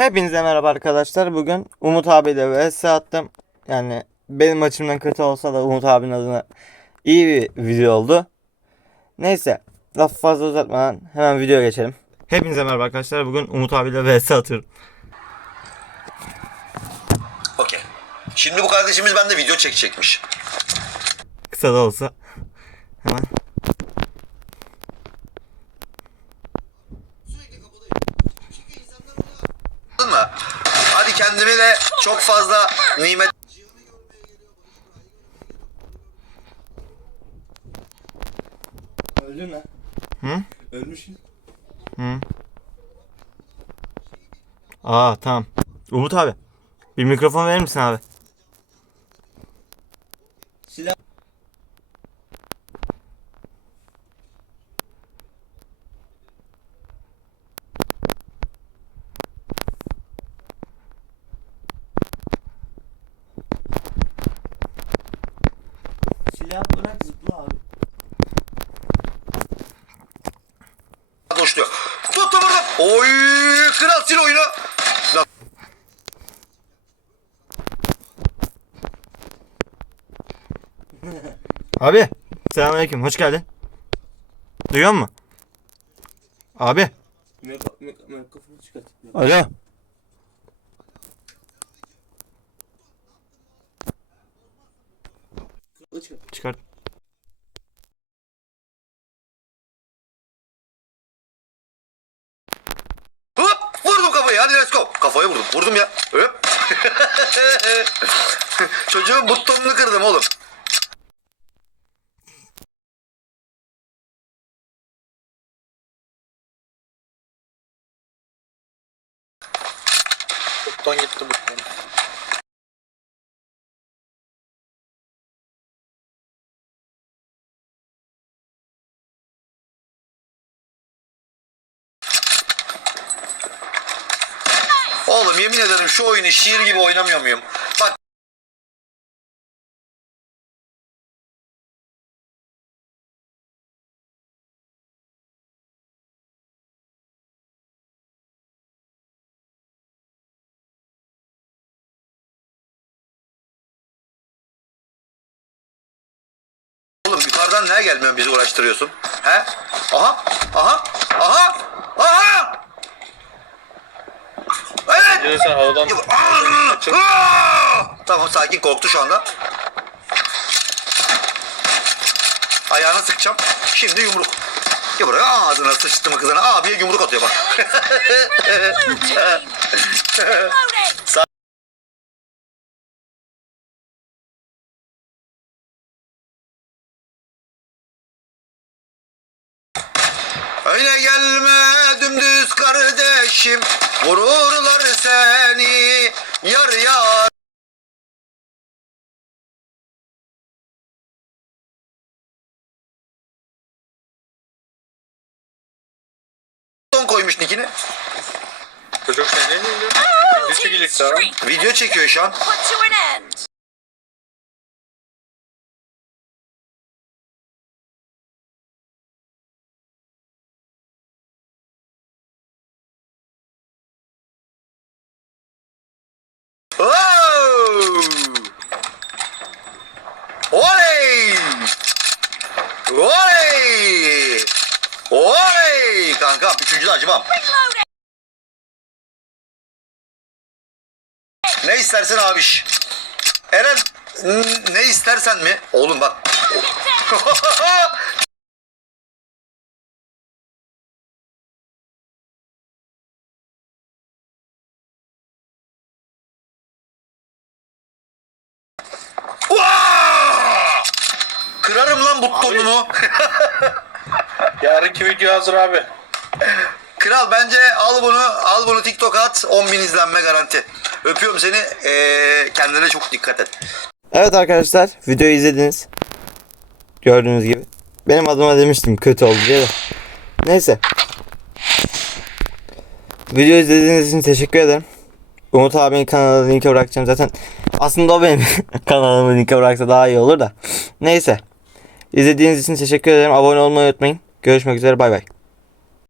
Hepinize merhaba arkadaşlar. Bugün Umut abiyle vs attım. Yani benim açımdan kötü olsa da Umut abinin adına iyi bir video oldu. Neyse laf fazla uzatmadan hemen videoya geçelim. Hepinize merhaba arkadaşlar. Bugün Umut abiyle vs atıyorum. Okey. Şimdi bu kardeşimiz bende video çekecekmiş. Kısa da olsa. Hemen. Anladın mı? De çok fazla nimet... Öldün mü? Hı? Ölmüşsün. Hı. Aa tamam. Umut abi. Bir mikrofon verir misin abi? Silah. Silah bırak zıpla abi. Koşuyor. Tuttu burada. Oy kral sil oyunu. Abi. Selamünaleyküm. Hoş geldin. Duyuyor musun? Abi. Mik- mik- Mikrofonu çıkart. Alo. Mikrofonu çıkart. Çıkart. Hop vurdum kafayı hadi let's go. Kafayı vurdum. Vurdum ya. Hop. Çocuğun butonunu kırdım oğlum. Button gitti button. Oğlum yemin ederim şu oyunu şiir gibi oynamıyor muyum? Bak Oğlum yukarıdan ne gelmiyorsun bizi uğraştırıyorsun? He? Aha! Aha! Aha! Aha! Evet! Bir de sen havadan Aa! Aa! Tamam sakin korktu şu anda. Ayağını sıkacağım. Şimdi yumruk. Buraya ağzına sıçtı mı kızına? Abiye yumruk atıyor bak. Öyle gelme dümdüz kardeşim Vururlar seni yar yar Son koymuş nikini. çocuk sen ne diyorsun? Video çekecekti abi. Video çekiyor şu an. Put to an end. Oley! Oley! Kanka üçüncü de acımam. Ne istersen abiş. Eren ne istersen mi? Oğlum bak. Kırarım lan butonunu. Yarınki video hazır abi. Kral bence al bunu al bunu TikTok'a at 10.000 izlenme garanti. Öpüyorum seni. Ee, kendine çok dikkat et. Evet arkadaşlar videoyu izlediniz. Gördüğünüz gibi. Benim adıma demiştim kötü oldu diye de. Neyse. Video izlediğiniz için teşekkür ederim. Umut abinin kanalına linki bırakacağım zaten. Aslında o benim kanalımı linki bıraksa daha iyi olur da. Neyse. İzlediğiniz için teşekkür ederim. Abone olmayı unutmayın. Görüşmek üzere bay bay.